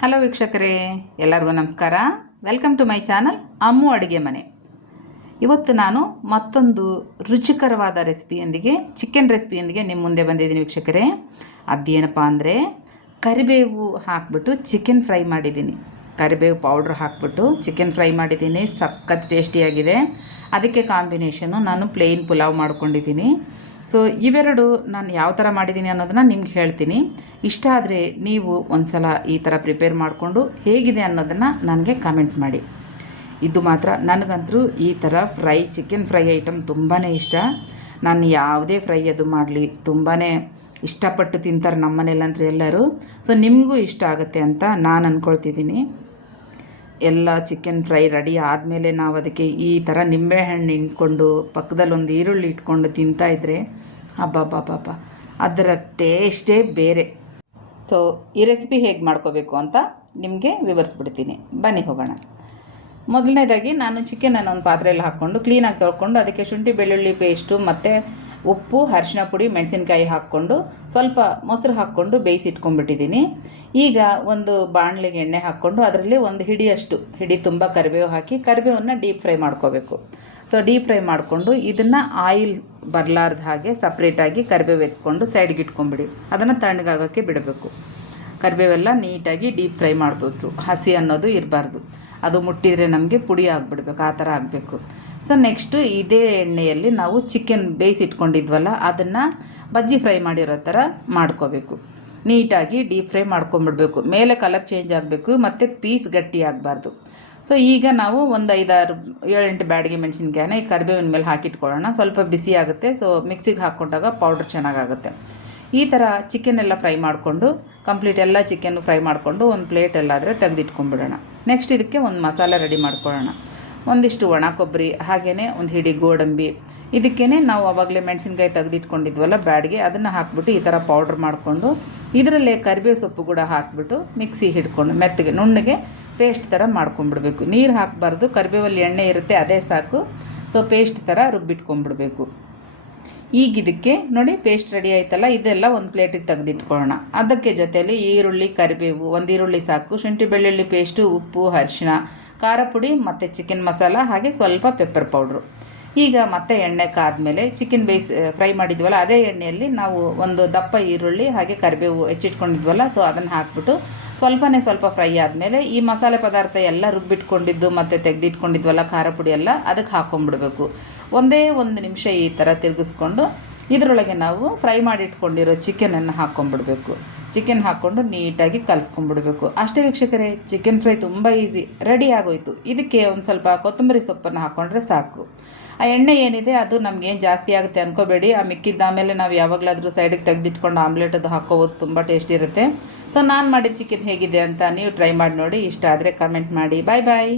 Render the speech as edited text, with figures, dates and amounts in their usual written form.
Hello ವೀಕ್ಷಕರೇ, ಎಲ್ಲರಿಗೂ ನಮಸ್ಕಾರ. ವೆಲ್ಕಮ್ ಟು ಮೈ ಚಾನಲ್ ಅಮ್ಮು ಅಡುಗೆ ಮನೆ. ಇವತ್ತು ನಾನು ಮತ್ತೊಂದು ರುಚಿಕರವಾದ ರೆಸಿಪಿಯೊಂದಿಗೆ, ಚಿಕನ್ ರೆಸಿಪಿಯೊಂದಿಗೆ ನಿಮ್ಮ ಮುಂದೆ ಬಂದಿದ್ದೀನಿ ವೀಕ್ಷಕರೇ. ಅದೇನಪ್ಪ ಅಂದರೆ ಕರಿಬೇವು ಹಾಕಿಬಿಟ್ಟು ಚಿಕನ್ ಫ್ರೈ ಮಾಡಿದ್ದೀನಿ. ಕರಿಬೇವು ಪೌಡ್ರ್ ಹಾಕಿಬಿಟ್ಟು ಚಿಕನ್ ಫ್ರೈ ಮಾಡಿದ್ದೀನಿ. ಸಖತ್ ಟೇಸ್ಟಿಯಾಗಿದೆ. ಅದಕ್ಕೆ ಕಾಂಬಿನೇಷನು ನಾನು ಪ್ಲೇನ್ ಪುಲಾವ್ ಮಾಡ್ಕೊಂಡಿದ್ದೀನಿ. ಸೊ ಇವೆರಡು ನಾನು ಯಾವ ಥರ ಮಾಡಿದ್ದೀನಿ ಅನ್ನೋದನ್ನು ನಿಮ್ಗೆ ಹೇಳ್ತೀನಿ. ಇಷ್ಟ ಆದರೆ ನೀವು ಒಂದು ಸಲ ಈ ಥರ ಪ್ರಿಪೇರ್ ಮಾಡಿಕೊಂಡು ಹೇಗಿದೆ ಅನ್ನೋದನ್ನು ನನಗೆ ಕಮೆಂಟ್ ಮಾಡಿ. ಇದು ಮಾತ್ರ ನನಗಂತೂ ಈ ಥರ ಚಿಕನ್ ಫ್ರೈ ಐಟಮ್ ತುಂಬಾ ಇಷ್ಟ. ನಾನು ಯಾವುದೇ ಫ್ರೈ ಅದು ಮಾಡಲಿ ತುಂಬಾ ಇಷ್ಟಪಟ್ಟು ತಿಂತಾರೆ ನಮ್ಮ ಮನೇಲಂತೂ ಎಲ್ಲರೂ. ಸೊ ನಿಮಗೂ ಇಷ್ಟ ಆಗುತ್ತೆ ಅಂತ ನಾನು ಅಂದ್ಕೊಳ್ತಿದ್ದೀನಿ. ಎಲ್ಲ ಚಿಕನ್ ಫ್ರೈ ರೆಡಿ ಆದಮೇಲೆ ನಾವು ಅದಕ್ಕೆ ಈ ಥರ ನಿಂಬೆಹಣ್ಣು ಹಿಂಡ್ಕೊಂಡು ಪಕ್ಕದಲ್ಲಿ ಒಂದು ಈರುಳ್ಳಿ ಇಟ್ಕೊಂಡು ತಿಂತಾಯಿದ್ರೆ ಅಬ್ಬಬ್ಬಬ್ಬ ಅದರ ಟೇಸ್ಟೇ ಬೇರೆ. ಸೊ ಈ ರೆಸಿಪಿ ಹೇಗೆ ಮಾಡ್ಕೋಬೇಕು ಅಂತ ನಿಮಗೆ ವಿವರಿಸ್ಬಿಡ್ತೀನಿ. ಬನ್ನಿ ಹೋಗೋಣ. ಮೊದಲನೇದಾಗಿ ನಾನು ಚಿಕನನ್ನು ಒಂದು ಪಾತ್ರೆಯಲ್ಲಿ ಹಾಕ್ಕೊಂಡು ಕ್ಲೀನಾಗಿ ತೊಳ್ಕೊಂಡು ಅದಕ್ಕೆ ಶುಂಠಿ ಬೆಳ್ಳುಳ್ಳಿ ಪೇಸ್ಟು ಮತ್ತು ಉಪ್ಪು, ಅರಿಶಿನ ಪುಡಿ, ಮೆಣಸಿನ್ಕಾಯಿ ಹಾಕ್ಕೊಂಡು ಸ್ವಲ್ಪ ಮೊಸರು ಹಾಕ್ಕೊಂಡು ಬೇಯಿಸಿಟ್ಕೊಂಡ್ಬಿಟ್ಟಿದ್ದೀನಿ. ಈಗ ಒಂದು ಬಾಣಲೆಗೆ ಎಣ್ಣೆ ಹಾಕ್ಕೊಂಡು ಅದರಲ್ಲಿ ಒಂದು ಹಿಡಿ ತುಂಬ ಕರಿಬೇವು ಹಾಕಿ ಕರಿಬೇವನ್ನು ಡೀಪ್ ಫ್ರೈ ಮಾಡ್ಕೋಬೇಕು. ಸೊ ಡೀಪ್ ಫ್ರೈ ಮಾಡಿಕೊಂಡು ಇದನ್ನು ಆಯಿಲ್ ಬರಲಾರ್ದ ಹಾಗೆ ಸಪ್ರೇಟಾಗಿ ಕರಿಬೇವು ಎತ್ಕೊಂಡು ಸೈಡ್ಗೆ ಇಟ್ಕೊಂಬಿಡಿ. ಅದನ್ನು ತಣ್ಣಗಾಗೋಕ್ಕೆ ಬಿಡಬೇಕು. ಕರಿಬೇವೆಲ್ಲ ನೀಟಾಗಿ ಡೀಪ್ ಫ್ರೈ ಮಾಡಬೇಕು. ಹಸಿ ಅನ್ನೋದು ಇರಬಾರ್ದು. ಅದು ಮುಟ್ಟಿದರೆ ನಮಗೆ ಪುಡಿ ಆಗಿಬಿಡ್ಬೇಕು, ಆ ಥರ ಆಗಬೇಕು. ಸೊ ನೆಕ್ಸ್ಟು ಇದೇ ಎಣ್ಣೆಯಲ್ಲಿ ನಾವು ಚಿಕನ್ ಬೇಯಿಸಿಟ್ಕೊಂಡಿದ್ವಲ್ಲ ಅದನ್ನು ಬಜ್ಜಿ ಫ್ರೈ ಮಾಡಿರೋ ಥರ ಮಾಡ್ಕೋಬೇಕು. ನೀಟಾಗಿ ಡೀಪ್ ಫ್ರೈ ಮಾಡ್ಕೊಂಬಿಡ್ಬೇಕು. ಮೇಲೆ ಕಲರ್ ಚೇಂಜ್ ಆಗಬೇಕು ಮತ್ತು ಪೀಸ್ ಗಟ್ಟಿ ಆಗಬಾರ್ದು. ಸೊ ಈಗ ನಾವು ಒಂದು 5-6-7-8 ಬ್ಯಾಡಿಗೆ ಮೆಣಸಿನ್ಕಾಯಿನ ಈ ಕರಿಬೇವಿನ ಮೇಲೆ ಹಾಕಿಟ್ಕೊಳ್ಳೋಣ. ಸ್ವಲ್ಪ ಬಿಸಿ ಆಗುತ್ತೆ. ಸೊ ಮಿಕ್ಸಿಗೆ ಹಾಕ್ಕೊಂಡಾಗ ಪೌಡ್ರ್ ಚೆನ್ನಾಗಾಗುತ್ತೆ. ಈ ಥರ ಚಿಕನ್ ಎಲ್ಲ ಫ್ರೈ ಮಾಡಿಕೊಂಡು ಕಂಪ್ಲೀಟ್ ಎಲ್ಲ ಚಿಕನ್ನು ಫ್ರೈ ಮಾಡಿಕೊಂಡು ಒಂದು ಪ್ಲೇಟಲ್ಲಾದರೆ ತೆಗೆದಿಟ್ಕೊಂಡ್ಬಿಡೋಣ. ನೆಕ್ಸ್ಟ್ ಇದಕ್ಕೆ ಒಂದು ಮಸಾಲೆ ರೆಡಿ ಮಾಡ್ಕೊಳ್ಳೋಣ. ಒಂದಿಷ್ಟು ಒಣ ಕೊಬ್ಬರಿ, ಹಾಗೆಯೇ ಒಂದು ಹಿಡಿ ಗೋಡಂಬಿ, ಇದಕ್ಕೇ ನಾವು ಆವಾಗಲೇ ಮೆಣಸಿನ್ಕಾಯಿ ತೆಗೆದಿಟ್ಕೊಂಡಿದ್ವಲ್ಲ ಬ್ಯಾಡಿಗೆ, ಅದನ್ನು ಹಾಕ್ಬಿಟ್ಟು ಈ ಥರ ಪೌಡ್ರ್ ಮಾಡಿಕೊಂಡು ಇದರಲ್ಲೇ ಕರಿಬೇವು ಸೊಪ್ಪು ಕೂಡ ಹಾಕಿಬಿಟ್ಟು ಮಿಕ್ಸಿ ಹಿಡ್ಕೊಂಡು ಮೆತ್ತಗೆ ನುಣ್ಣಗೆ ಪೇಸ್ಟ್ ಥರ ಮಾಡ್ಕೊಂಬಿಡ್ಬೇಕು. ನೀರು ಹಾಕಬಾರ್ದು, ಕರಿಬೇವಲ್ಲಿ ಎಣ್ಣೆ ಇರುತ್ತೆ ಅದೇ ಸಾಕು. ಸೊ ಪೇಸ್ಟ್ ಥರ ರುಬ್ಬಿಟ್ಕೊಂಡ್ಬಿಡ್ಬೇಕು. ಈಗ ಇದಕ್ಕೆ ನೋಡಿ ಪೇಸ್ಟ್ ರೆಡಿ ಆಯ್ತಲ್ಲ, ಇದೆಲ್ಲ ಒಂದು ಪ್ಲೇಟಿಗೆ ತೆಗೆದಿಟ್ಕೊಳ್ಳೋಣ. ಅದಕ್ಕೆ ಜೊತೆಯಲ್ಲಿ ಈರುಳ್ಳಿ, ಕರಿಬೇವು, ಒಂದು ಈರುಳ್ಳಿ ಸಾಕು, ಶುಂಠಿ ಬೆಳ್ಳುಳ್ಳಿ ಪೇಸ್ಟು, ಉಪ್ಪು, ಅರಿಶಿನ, ಖಾರ ಪುಡಿ ಮತ್ತು ಚಿಕನ್ ಮಸಾಲ, ಹಾಗೆ ಸ್ವಲ್ಪ ಪೆಪ್ಪರ್ ಪೌಡ್ರು. ಈಗ ಮತ್ತೆ ಎಣ್ಣೆ ಕಾದ್ಮೇಲೆ ಚಿಕನ್ ಫ್ರೈ ಮಾಡಿದ್ವಲ್ಲ ಅದೇ ಎಣ್ಣೆಯಲ್ಲಿ ನಾವು ಒಂದು ದಪ್ಪ ಈರುಳ್ಳಿ ಹಾಗೆ ಕರಿಬೇವು ಹೆಚ್ಚಿಟ್ಕೊಂಡಿದ್ವಲ್ಲ, ಸೊ ಅದನ್ನು ಹಾಕ್ಬಿಟ್ಟು ಸ್ವಲ್ಪ ಫ್ರೈ ಆದಮೇಲೆ ಈ ಮಸಾಲೆ ಪದಾರ್ಥ ಎಲ್ಲ ರುಬ್ಬಿಟ್ಕೊಂಡಿದ್ದು ಮತ್ತು ತೆಗೆದಿಟ್ಕೊಂಡಿದ್ವಲ್ಲ ಖಾರ ಪುಡಿ ಎಲ್ಲ ಅದಕ್ಕೆ ಹಾಕ್ಕೊಂಬಿಡ್ಬೇಕು. ಒಂದೇ ಒಂದು ನಿಮಿಷ ಈ ಥರ ತಿರುಗಿಸ್ಕೊಂಡು ಇದರೊಳಗೆ ನಾವು ಫ್ರೈ ಮಾಡಿಟ್ಕೊಂಡಿರೋ ಚಿಕನನ್ನು ಹಾಕ್ಕೊಂಬಿಡ್ಬೇಕು. ಚಿಕನ್ ಹಾಕ್ಕೊಂಡು ನೀಟಾಗಿ ಕಲಿಸ್ಕೊಂಡ್ಬಿಡ್ಬೇಕು. ಅಷ್ಟೇ ವೀಕ್ಷಕರೇ, ಚಿಕನ್ ಫ್ರೈ ತುಂಬ ಈಸಿ, ರೆಡಿ ಆಗೋಯ್ತು. ಇದಕ್ಕೆ ಒಂದು ಸ್ವಲ್ಪ ಕೊತ್ತಂಬರಿ ಸೊಪ್ಪನ್ನು ಹಾಕ್ಕೊಂಡ್ರೆ ಸಾಕು. ಆ ಎಣ್ಣೆ ಏನಿದೆ ಅದು ನಮಗೇನು ಜಾಸ್ತಿ ಆಗುತ್ತೆ ಅಂದ್ಕೋಬೇಡಿ. ಆ ಮಿಕ್ಕಿದ್ದ ಆಮೇಲೆ ನಾವು ಯಾವಾಗಲಾದರೂ ಸೈಡಿಗೆ ತೆಗೆದಿಟ್ಕೊಂಡು ಆಮ್ಲೆಟ್ ಅದು ಹಾಕ್ಕೋಬೋದು, ತುಂಬ ಟೇಸ್ಟಿ ಇರುತ್ತೆ. ಸೊ ನಾನು ಮಾಡಿದ ಚಿಕನ್ ಹೇಗಿದೆ ಅಂತ ನೀವು ಟ್ರೈ ಮಾಡಿ ನೋಡಿ. ಇಷ್ಟ ಆದರೆ ಕಮೆಂಟ್ ಮಾಡಿ. ಬಾಯ್ ಬಾಯ್.